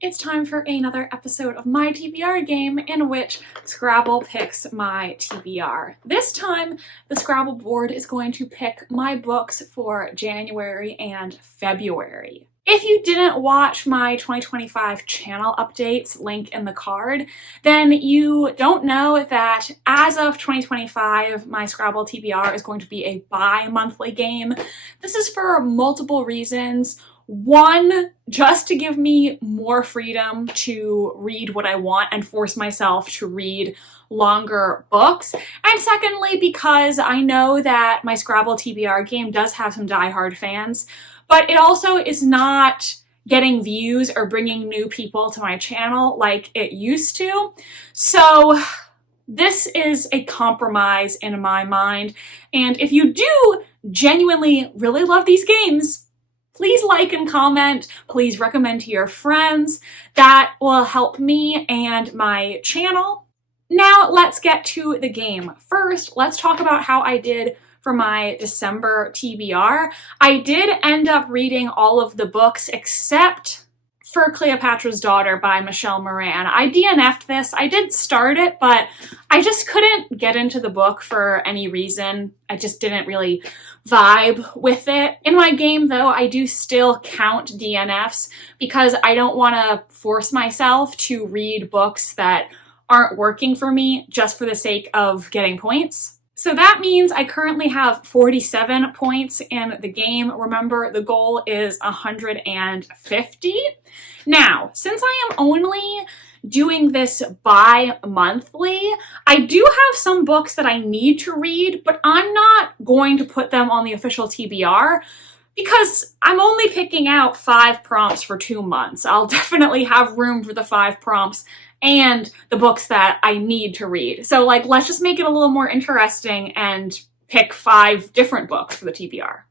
It's time for another episode of my TBR game in which Scrabble picks my TBR. This time, the Scrabble board is going to pick my books for January and February. If you didn't watch my 2025 channel updates, link in the card, then you don't know that as of 2025, my Scrabble TBR is going to be a bi-monthly game. This is for multiple reasons. One, just to give me more freedom to read what I want and force myself to read longer books. And secondly, because I know that my Scrabble TBR game does have some diehard fans, but it also is not getting views or bringing new people to my channel like it used to. So this is a compromise in my mind. And if you do genuinely really love these games, please like and comment, please recommend to your friends. That will help me and my channel. Now let's get to the game. First, let's talk about how I did for my December TBR. I did end up reading all of the books except for Cleopatra's Daughter by Michelle Moran. I DNF'd this. I did start it, but I just couldn't get into the book for any reason. I just didn't really vibe with it. In my game, though, I do still count DNFs because I don't want to force myself to read books that aren't working for me just for the sake of getting points. So that means I currently have 47 points in the game. Remember, the goal is 150. Now, since I am only doing this bi-monthly, I do have some books that I need to read, but I'm not going to put them on the official TBR because I'm only picking out 5 prompts for 2 months. I'll definitely have room for the 5 prompts and the books that I need to read. So let's just make it a little more interesting and pick 5 different books for the TBR.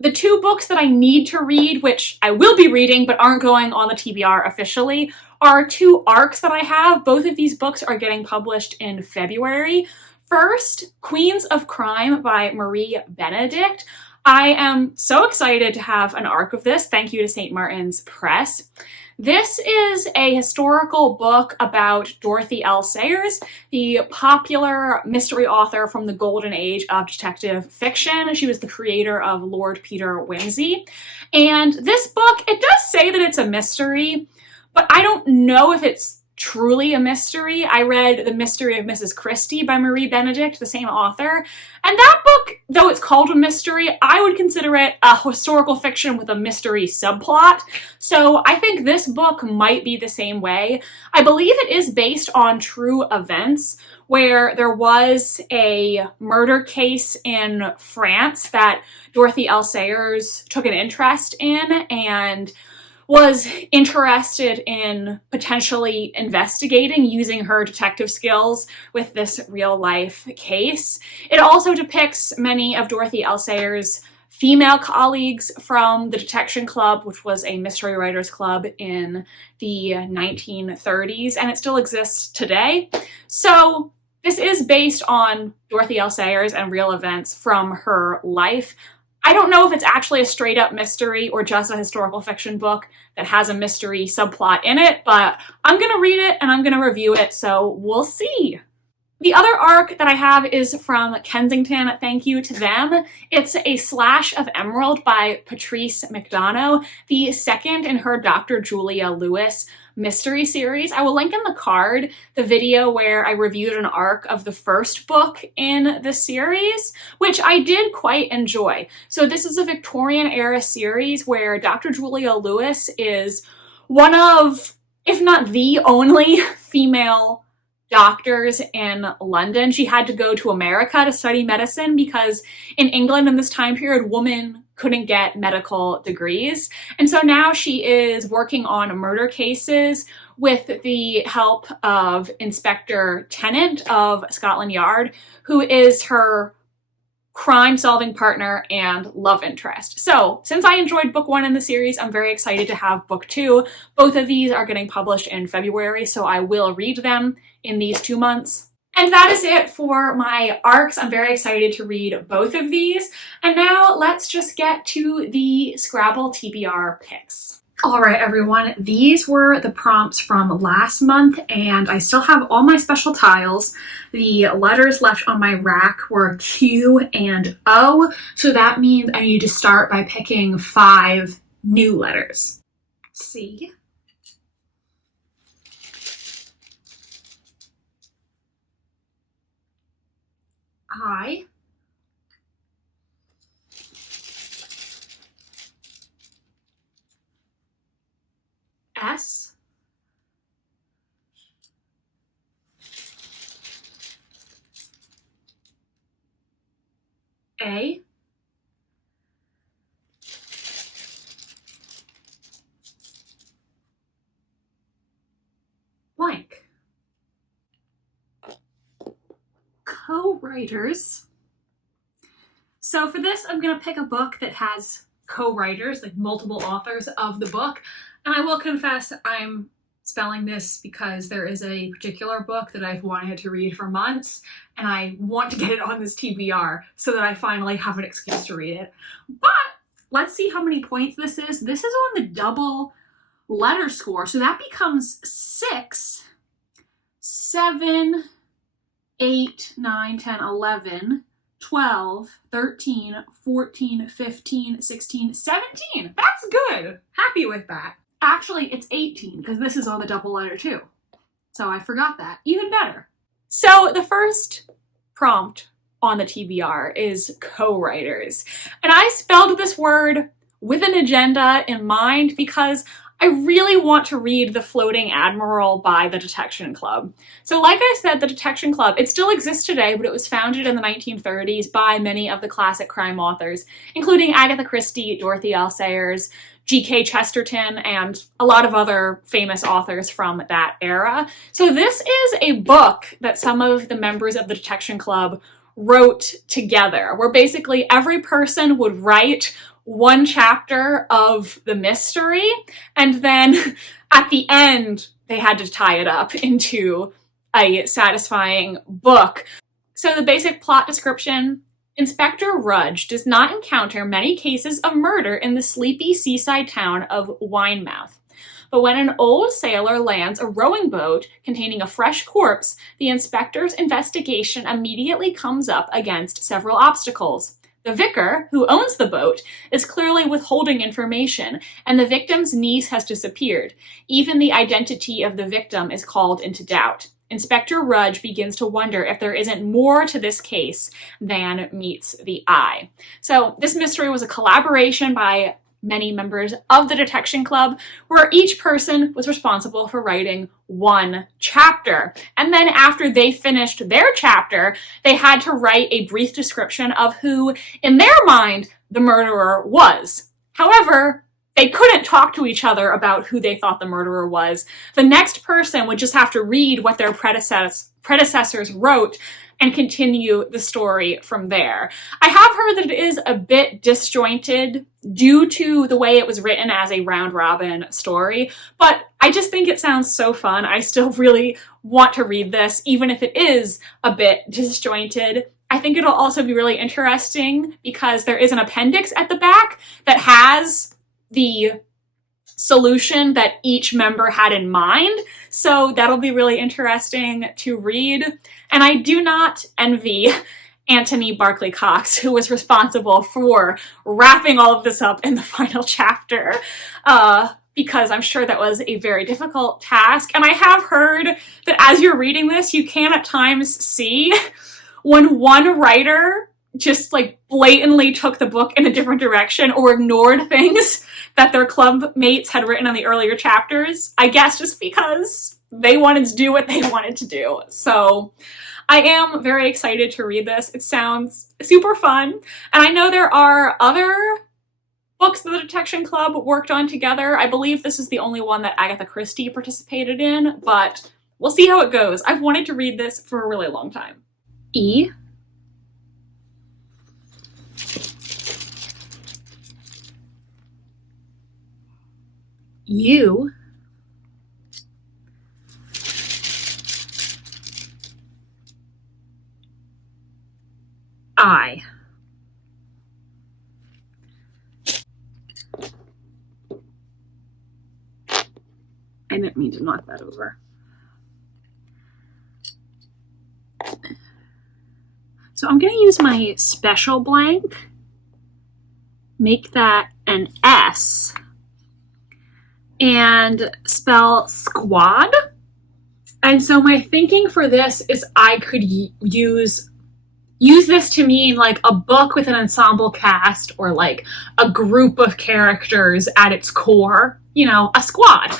The 2 books that I need to read, which I will be reading but aren't going on the TBR officially, are 2 arcs that I have. Both of these books are getting published in February. First, Queens of Crime by Marie Benedict. I am so excited to have an arc of this. Thank you to St. Martin's Press. This is a historical book about Dorothy L. Sayers, the popular mystery author from the golden age of detective fiction. She was the creator of Lord Peter Wimsey. And this book, it does say that it's a mystery, but I don't know if it's truly a mystery. I read The Mystery of Mrs. Christie by Marie Benedict, the same author. And that book, though it's called a mystery, I would consider it a historical fiction with a mystery subplot. So I think this book might be the same way. I believe it is based on true events where there was a murder case in France that Dorothy L. Sayers took an interest in and was interested in potentially investigating using her detective skills with this real-life case. It also depicts many of Dorothy L. Sayers' female colleagues from the Detection Club, which was a mystery writers club in the 1930s, and it still exists today. So this is based on Dorothy L. Sayers and real events from her life. I don't know if it's actually a straight up mystery or just a historical fiction book that has a mystery subplot in it, but I'm gonna read it and I'm gonna review it, so we'll see. The other arc that I have is from Kensington. Thank you to them. It's A Slash of Emerald by Patrice McDonough, the second in her Dr. Julia Lewis mystery series. I will link in the card the video where I reviewed an arc of the first book in the series, which I did quite enjoy. So this is a Victorian era series where Dr. Julia Lewis is one of, if not the only, female doctors in London. She had to go to America to study medicine because in England in this time period, women couldn't get medical degrees. And so now she is working on murder cases with the help of Inspector Tennant of Scotland Yard, who is her crime-solving partner and love interest. So, since I enjoyed book 1 in the series, I'm very excited to have book 2. Both of these are getting published in February, so I will read them in these 2 months. And that is it for my arcs. I'm very excited to read both of these. And now let's just get to the Scrabble TBR picks. All right, everyone, these were the prompts from last month, and I still have all my special tiles. The letters left on my rack were Q and O, so that means I need to start by picking 5 new letters. C, I, S, A, blank. Co-writers. So for this, I'm going to pick a book that has co-writers, like multiple authors of the book. And I will confess I'm spelling this because there is a particular book that I've wanted to read for months, and I want to get it on this TBR so that I finally have an excuse to read it. But let's see how many points this is. This is on the double letter score, so that becomes 6, 7, 8, 9, 10, 11, 12, 13, 14, 15, 16, 17. That's good. Happy with that. Actually, it's 18 because this is on the double letter too. So I forgot that. Even better. So the first prompt on the TBR is co-writers. And I spelled this word with an agenda in mind because I really want to read The Floating Admiral by the Detection Club. So like I said, the Detection Club, it still exists today, but it was founded in the 1930s by many of the classic crime authors, including Agatha Christie, Dorothy L. Sayers, G.K. Chesterton, and a lot of other famous authors from that era. So this is a book that some of the members of the Detection Club wrote together, where basically every person would write one chapter of the mystery, and then at the end, they had to tie it up into a satisfying book. So the basic plot description: Inspector Rudge does not encounter many cases of murder in the sleepy seaside town of Weymouth. But when an old sailor lands a rowing boat containing a fresh corpse, the inspector's investigation immediately comes up against several obstacles. The vicar, who owns the boat, is clearly withholding information, and the victim's niece has disappeared. Even the identity of the victim is called into doubt. Inspector Rudge begins to wonder if there isn't more to this case than meets the eye. So this mystery was a collaboration by many members of the Detection Club, where each person was responsible for writing one chapter. And then after they finished their chapter, they had to write a brief description of who, in their mind, the murderer was. However, they couldn't talk to each other about who they thought the murderer was. The next person would just have to read what their predecessors wrote and continue the story from there. I have heard that it is a bit disjointed due to the way it was written as a round-robin story, but I just think it sounds so fun. I still really want to read this, even if it is a bit disjointed. I think it'll also be really interesting because there is an appendix at the back that has the solution that each member had in mind. So that'll be really interesting to read. And I do not envy Anthony Barclay Cox, who was responsible for wrapping all of this up in the final chapter, because I'm sure that was a very difficult task. And I have heard that as you're reading this, you can at times see when one writer just like blatantly took the book in a different direction or ignored things that their club mates had written in the earlier chapters, I guess just because they wanted to do what they wanted to do. So I am very excited to read this. It sounds super fun. And I know there are other books that the Detection Club worked on together. I believe this is the only one that Agatha Christie participated in, but we'll see how it goes. I've wanted to read this for a really long time. E. U. I. didn't mean to knock that over. So I'm going to use my special blank, make that an S, and spell squad. And so my thinking for this is I could use this to mean like a book with an ensemble cast, or like a group of characters at its core, you know, a squad.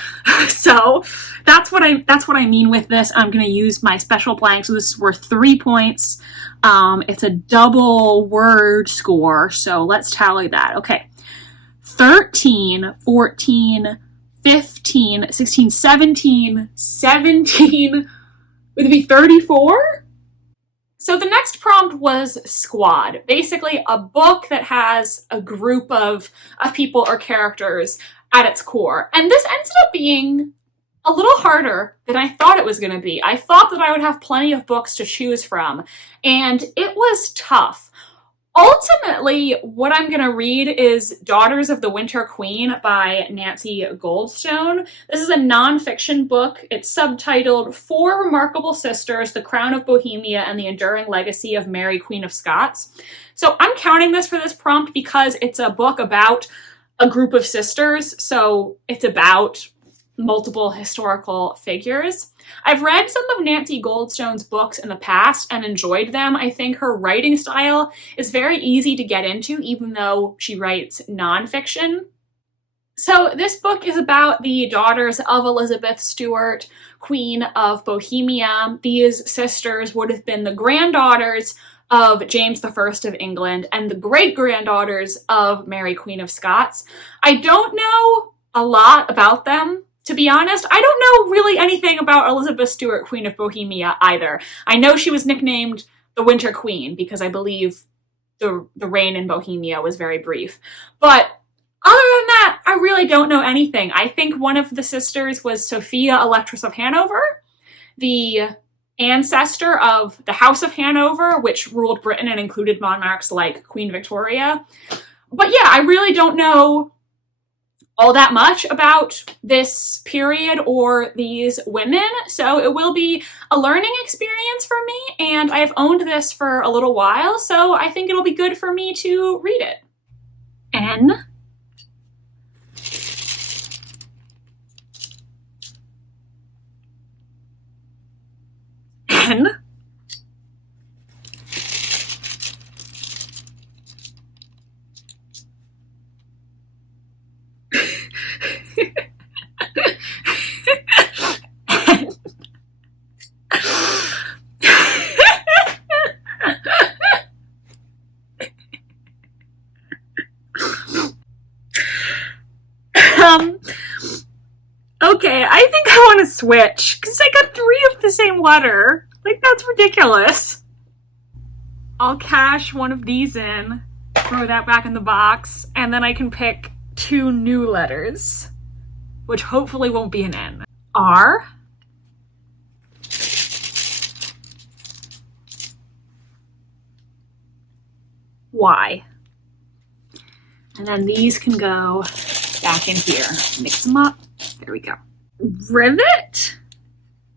So that's what I mean with this. I'm going to use my special blank. So this is worth 3 points. It's a double word score. So let's tally that. Okay. 13, 14, 15, 16, 17, 17, would it be 34? So the next prompt was squad. Basically a book that has a group of people or characters at its core. And this ended up being a little harder than I thought it was going to be. I thought that I would have plenty of books to choose from, and it was tough. Ultimately, what I'm going to read is Daughters of the Winter Queen by Nancy Goldstone. This is a nonfiction book. It's subtitled Four Remarkable Sisters, The Crown of Bohemia, and the Enduring Legacy of Mary, Queen of Scots. So I'm counting this for this prompt because it's a book about a group of sisters, so it's about multiple historical figures. I've read some of Nancy Goldstone's books in the past and enjoyed them. I think her writing style is very easy to get into, even though she writes nonfiction. So this book is about the daughters of Elizabeth Stuart, Queen of Bohemia. These sisters would have been the granddaughters of James I of England and the great-granddaughters of Mary, Queen of Scots. I don't know a lot about them. To be honest, I don't know really anything about Elizabeth Stuart, Queen of Bohemia either. I know she was nicknamed the Winter Queen because I believe the reign in Bohemia was very brief. But other than that, I really don't know anything. I think one of the sisters was Sophia, Electress of Hanover, the ancestor of the House of Hanover, which ruled Britain and included monarchs like Queen Victoria. But yeah, I really don't know all that much about this period or these women, so it will be a learning experience for me, and I have owned this for a little while, so I think it'll be good for me to read it. N. N. Okay, I think I want to switch, because I got 3 of the same letter. Like, that's ridiculous. I'll cash one of these in, throw that back in the box, and then I can pick 2 new letters, which hopefully won't be an N. R. Y. And then these can go back in here. Mix them up. There we go. Rivet?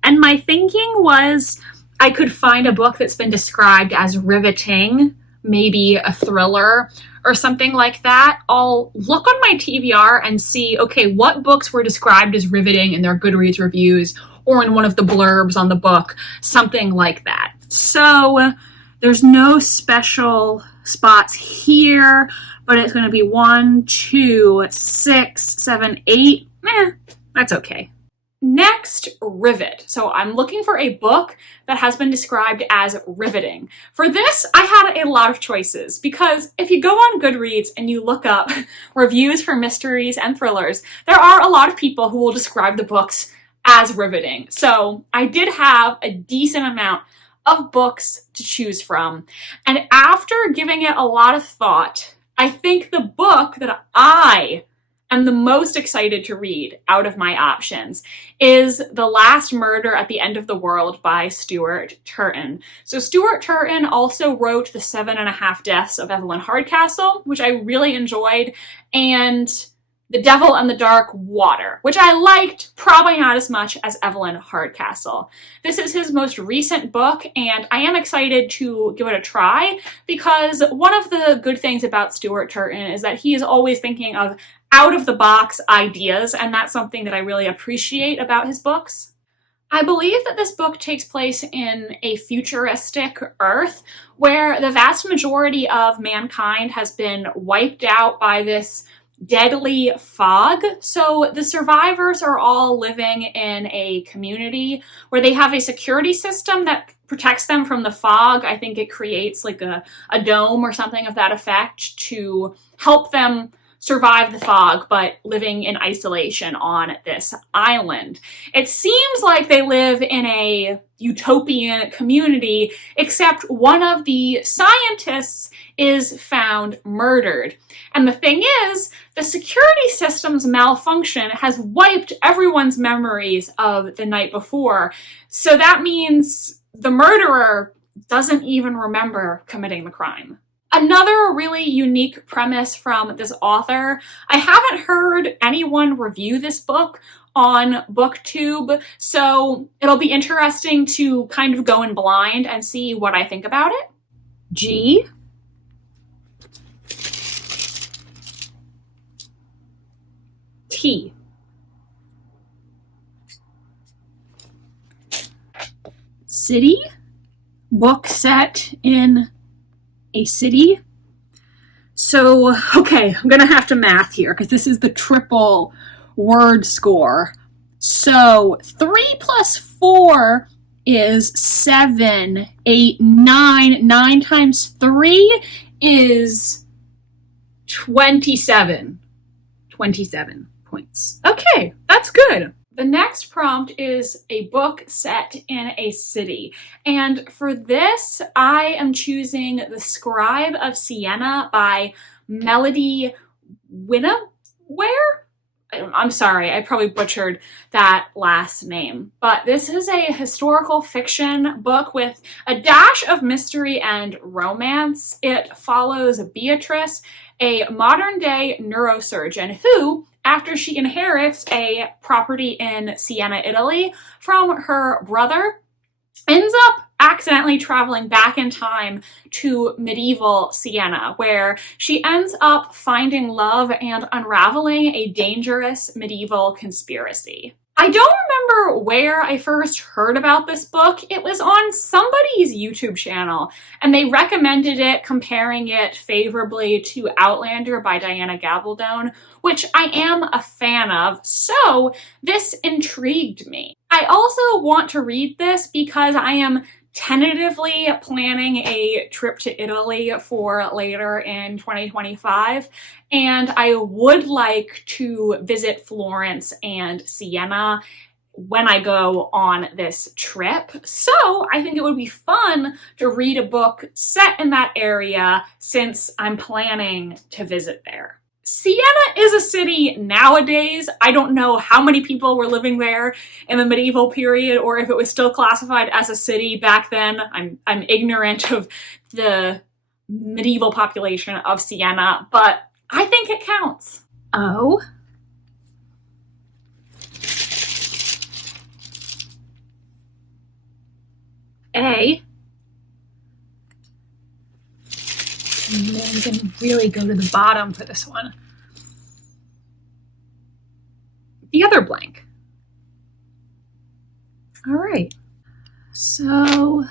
And my thinking was I could find a book that's been described as riveting, maybe a thriller or something like that. I'll look on my TBR and see, okay, what books were described as riveting in their Goodreads reviews or in one of the blurbs on the book, something like that. So there's no special spots here, but it's going to be 1, 2, 6, 7, 8. That's okay. Next, rivet. So I'm looking for a book that has been described as riveting. For this, I had a lot of choices because if you go on Goodreads and you look up reviews for mysteries and thrillers, there are a lot of people who will describe the books as riveting. So I did have a decent amount of books to choose from. And after giving it a lot of thought, I think the book that I am the most excited to read out of my options is The Last Murder at the End of the World by Stuart Turton. So Stuart Turton also wrote The 7.5 Deaths of Evelyn Hardcastle, which I really enjoyed. And The Devil and the Dark Water, which I liked, probably not as much as Evelyn Hardcastle. This is his most recent book, and I am excited to give it a try because one of the good things about Stuart Turton is that he is always thinking of out-of-the-box ideas, and that's something that I really appreciate about his books. I believe that this book takes place in a futuristic Earth where the vast majority of mankind has been wiped out by this deadly fog. So the survivors are all living in a community where they have a security system that protects them from the fog. I think it creates like a dome or something of that effect to help them survive the fog, but living in isolation on this island. It seems like they live in a utopian community, except one of the scientists is found murdered. And the thing is, the security system's malfunction has wiped everyone's memories of the night before. So that means the murderer doesn't even remember committing the crime. Another really unique premise from this author, I haven't heard anyone review this book on booktube, so it'll be interesting to kind of go in blind and see what I think about it. G. T. City. Book set in a city. So, okay, I'm gonna have to math here because this is the triple word score. So 3 plus 4 is 7, 8, 9. 9 times 3 is 27. 27 points. Okay, that's good. The next prompt is a book set in a city. And for this, I am choosing The Scribe of Siena by Melody Winnoware? I'm sorry, I probably butchered that last name. But this is a historical fiction book with a dash of mystery and romance. It follows Beatrice, a modern-day neurosurgeon who, after she inherits a property in Siena, Italy, from her brother, ends up accidentally traveling back in time to medieval Siena, where she ends up finding love and unraveling a dangerous medieval conspiracy. I don't remember where I first heard about this book. It was on somebody's YouTube channel, and they recommended it, comparing it favorably to Outlander by Diana Gabaldon, which I am a fan of, so this intrigued me. I also want to read this because I am tentatively planning a trip to Italy for later in 2025, and I would like to visit Florence and Siena when I go on this trip. So I think it would be fun to read a book set in that area since I'm planning to visit there. Siena is a city nowadays. I don't know how many people were living there in the medieval period or if it was still classified as a city back then. I'm ignorant of the medieval population of Siena, but I think it counts. O. A. And then I'm going to really go to the bottom for this one. The other blank. All right. So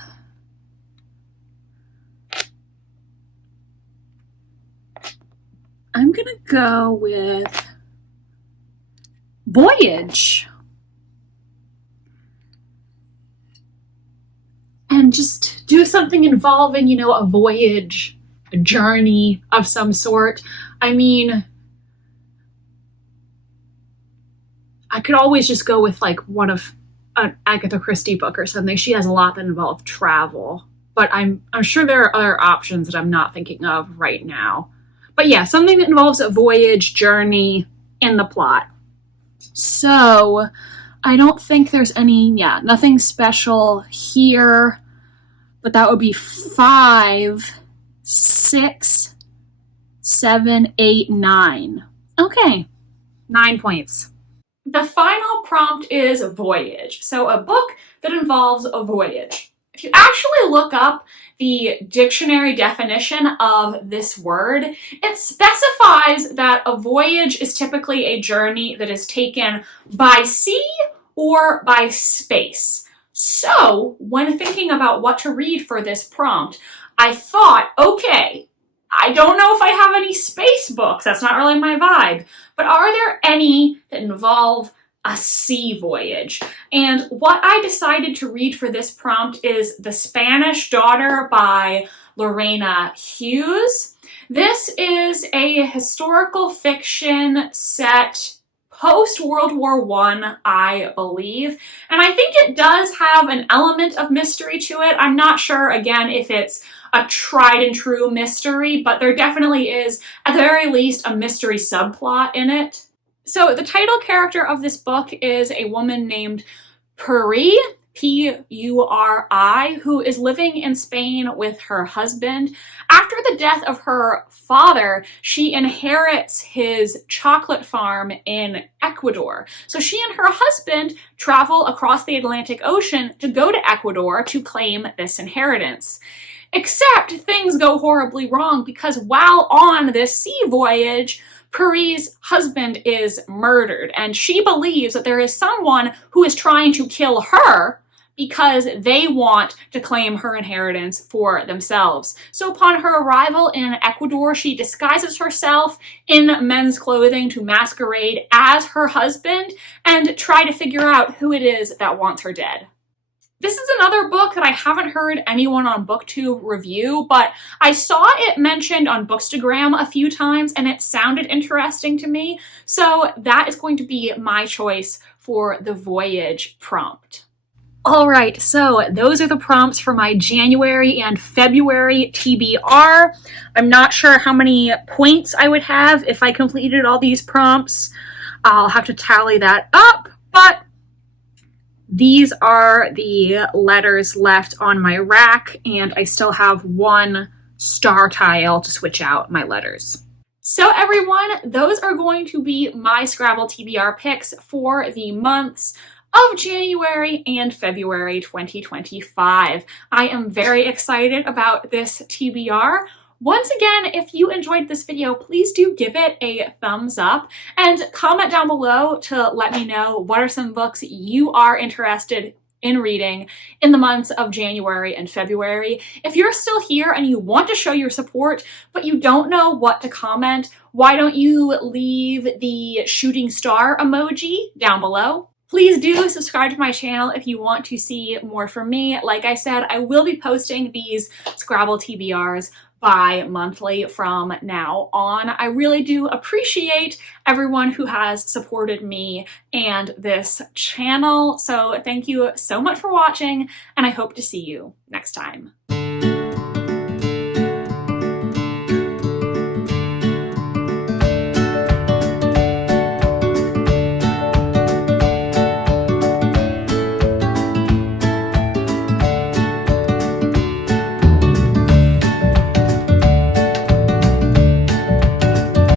I'm going to go with voyage. And just do something involving, a voyage, a journey of some sort. I mean, I could always just go with like one of an Agatha Christie book or something. She has a lot that involve travel, but I'm sure there are other options that I'm not thinking of right now. But yeah, something that involves a voyage, journey in the plot. So I don't think there's nothing special here, but that would be 5, 6, 7, 8, 9. Okay. 9 points. The final prompt is voyage. So a book that involves a voyage. If you actually look up the dictionary definition of this word, it specifies that a voyage is typically a journey that is taken by sea or by space. So when thinking about what to read for this prompt, I thought, okay, I don't know if I have any space books, that's not really my vibe, but are there any that involve a sea voyage? And what I decided to read for this prompt is The Spanish Daughter by Lorena Hughes. This is a historical fiction set post-World War I believe, and I think it does have an element of mystery to it. I'm not sure, again, if it's a tried and true mystery, but there definitely is, at the very least, a mystery subplot in it. So the title character of this book is a woman named Puri, P-U-R-I, who is living in Spain with her husband. After the death of her father, she inherits his chocolate farm in Ecuador. So she and her husband travel across the Atlantic Ocean to go to Ecuador to claim this inheritance. Except things go horribly wrong because while on this sea voyage, Puri's husband is murdered, and she believes that there is someone who is trying to kill her because they want to claim her inheritance for themselves. So upon her arrival in Ecuador, she disguises herself in men's clothing to masquerade as her husband and try to figure out who it is that wants her dead. This is another book that I haven't heard anyone on BookTube review, but I saw it mentioned on Bookstagram a few times and it sounded interesting to me, so that is going to be my choice for the voyage prompt. All right, so those are the prompts for my January and February TBR. I'm not sure how many points I would have if I completed all these prompts. I'll have to tally that up, but these are the letters left on my rack, and I still have one star tile to switch out my letters. So everyone, those are going to be my Scrabble TBR picks for the months of January and February 2025. I am very excited about this TBR. Once again, if you enjoyed this video, please do give it a thumbs up and comment down below to let me know what are some books you are interested in reading in the months of January and February. If you're still here and you want to show your support, but you don't know what to comment, why don't you leave the shooting star emoji down below? Please do subscribe to my channel if you want to see more from me. Like I said, I will be posting these Scrabble TBRs bi-monthly from now on. I really do appreciate everyone who has supported me and this channel. So thank you so much for watching, and I hope to see you next time.